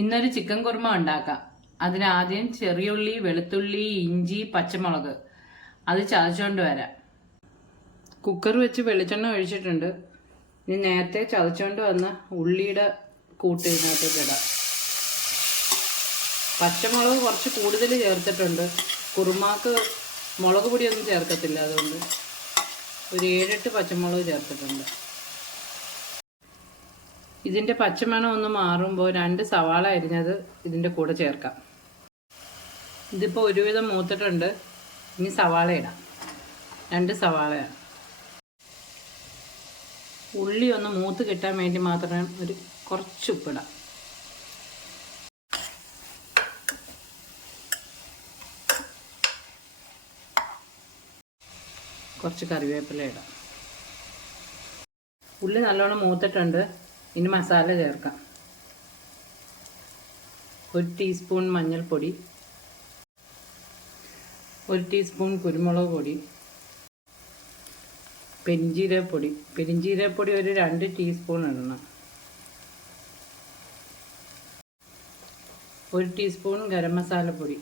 ഇന്നൊരു ചിക്കൻ കുറുമ ഉണ്ടാക്കാം. അതിനാദ്യം ചെറിയുള്ളി വെളുത്തുള്ളി ഇഞ്ചി പച്ചമുളക്. അത് ചതച്ചുകൊണ്ട് വരാം. കുക്കർ വെച്ച് വെളിച്ചെണ്ണ ഒഴിച്ചിട്ടുണ്ട്. ഇനി നേരത്തെ ചതച്ചുകൊണ്ട് വന്ന ഉള്ളിയുടെ കൂട്ട് ഇതിനകത്തേക്ക് ഇടാം. പച്ചമുളക് കുറച്ച് കൂടുതൽ ചേർത്തിട്ടുണ്ട്. കുറുമാക്ക് മുളക് പൊടിയൊന്നും ചേർക്കത്തില്ല അതുകൊണ്ട്. ഒരു ഏഴെട്ട് പച്ചമുളക് ചേർത്തിട്ടുണ്ട്. ഇതിന്റെ പച്ചമണം ഒന്ന് മാറുമ്പോൾ രണ്ട് സവാള അരിഞ്ഞത് ഇതിന്റെ കൂടെ ചേർക്കാം. ഇതിപ്പോൾ ഒരുവിധം മൂത്തിട്ടുണ്ട്. ഇനി സവാള ഇടാം. രണ്ട് സവാളയാണ്. ഉള്ളി ഒന്ന് മൂത്ത് കിട്ടാൻ വേണ്ടി മാത്രം ഒരു കുറച്ച് ഉപ്പിടാം. കുറച്ച് കറിവേപ്പില ഇടാം. ഉള്ളി നല്ലോണം മൂത്തിട്ടുണ്ട്. ഇനി മസാല ചേർക്കാം. ഒരു ടീസ്പൂൺ മഞ്ഞൾപ്പൊടി ഒരു ടീസ്പൂൺ കുരുമുളക് പൊടി പെരിഞ്ചീരപ്പൊടി പെരിഞ്ചീരപ്പൊടി ഒരു രണ്ട് ടീസ്പൂൺ ഇടണം. ഒരു ടീസ്പൂൺ ഗരം മസാലപ്പൊടി.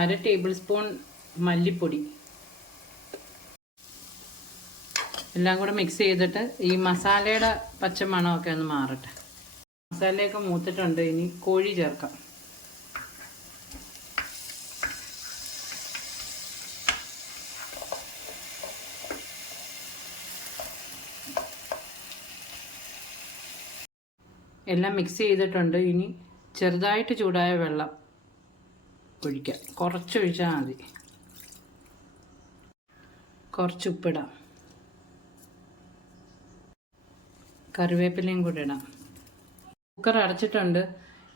അര ടേബിൾ സ്പൂൺ മല്ലിപ്പൊടി. എല്ലാം കൂടെ മിക്സ് ചെയ്തിട്ട് ഈ മസാലയുടെ പച്ചമണമൊക്കെ ഒന്ന് മാറട്ടെ. മസാലയൊക്കെ മൂത്തിട്ടുണ്ട്. ഇനി കോഴി ചേർക്കാം. എല്ലാം മിക്സ് ചെയ്തിട്ടുണ്ട്. ഇനി ചെറുതായിട്ട് ചൂടായ വെള്ളം ഒഴിക്കാം. കുറച്ചൊഴിച്ചാൽ മതി. കുറച്ച് ഉപ്പിടാം. കറിവേപ്പിലയും കൂടി ഇടാം. കുക്കർ അടച്ചിട്ടുണ്ട്.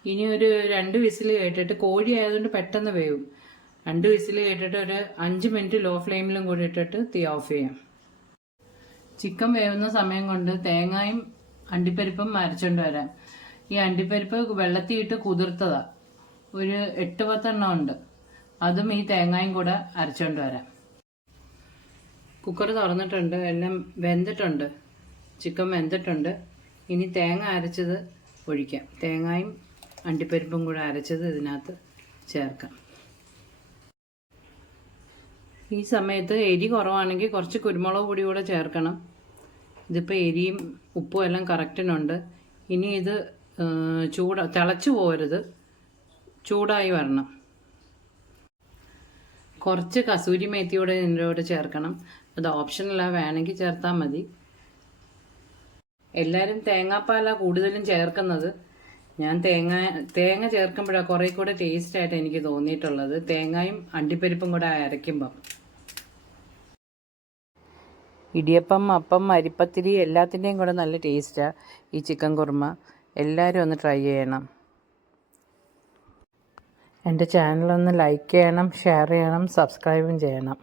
ഇനി ഒരു രണ്ട് വിസിൽ കേട്ടിട്ട് കോഴി ആയതുകൊണ്ട് പെട്ടെന്ന് വേവും. രണ്ട് വിസിൽ കേട്ടിട്ട് ഒരു അഞ്ച് മിനിറ്റ് ലോ ഫ്ലെയിമിലും കൂടി ഇട്ടിട്ട് തീ ഓഫ് ചെയ്യാം. ചിക്കൻ വേവുന്ന സമയം കൊണ്ട് തേങ്ങയും അണ്ടിപ്പരിപ്പും അരച്ചുകൊണ്ട് വരാം. ഈ അണ്ടിപ്പരിപ്പ് വെള്ളത്തിയിട്ട് കുതിർത്തതാ. ഒരു എട്ട് പത്തെണ്ണം ഉണ്ട്. അതും ഈ തേങ്ങയും കൂടെ അരച്ചുകൊണ്ട് വരാം. കുക്കർ തുറന്നിട്ടുണ്ട്. എല്ലാം വെന്തിട്ടുണ്ട്. ചിക്കൻ വെന്തിട്ടുണ്ട്. ഇനി തേങ്ങ അരച്ചത് ഒഴിക്കാം. തേങ്ങയും അണ്ടിപ്പരിപ്പും കൂടെ അരച്ചത് ഇതിനകത്ത് ചേർക്കാം. ഈ സമയത്ത് എരി കുറവാണെങ്കിൽ കുറച്ച് കുരുമുളക് പൊടി കൂടെ ചേർക്കണം. ഇതിപ്പോൾ എരിയും ഉപ്പും എല്ലാം കറക്റ്റിനുണ്ട്. ഇനി ഇത് ചൂട തിളച്ചു പോരുത് ചൂടായി വരണം. കുറച്ച് കസൂരി മേത്തിയോടെ ഇതിന്റെ കൂടെ ചേർക്കണം. അത് ഓപ്ഷനല്ല വേണമെങ്കിൽ ചേർത്താൽ മതി. എല്ലാവരും തേങ്ങാപ്പാലാണ് കൂടുതലും ചേർക്കുന്നത്. ഞാൻ തേങ്ങ തേങ്ങ ചേർക്കുമ്പോഴാണ് കുറേ കൂടെ ടേസ്റ്റ് ആയിട്ട് എനിക്ക് തോന്നിയിട്ടുള്ളത്. തേങ്ങയും അണ്ടിപ്പരിപ്പും കൂടെ അരയ്ക്കുമ്പം. ഇടിയപ്പം അപ്പം അരിപ്പത്തിരി എല്ലാത്തിന്റെയും കൂടെ നല്ല ടേസ്റ്റാണ് ഈ ചിക്കൻ കുറുമ. എല്ലാവരും ഒന്ന് ട്രൈ ചെയ്യണം. എന്റെ ചാനലൊന്ന് ലൈക്ക് ചെയ്യണം ഷെയർ ചെയ്യണം സബ്സ്ക്രൈബും ചെയ്യണം.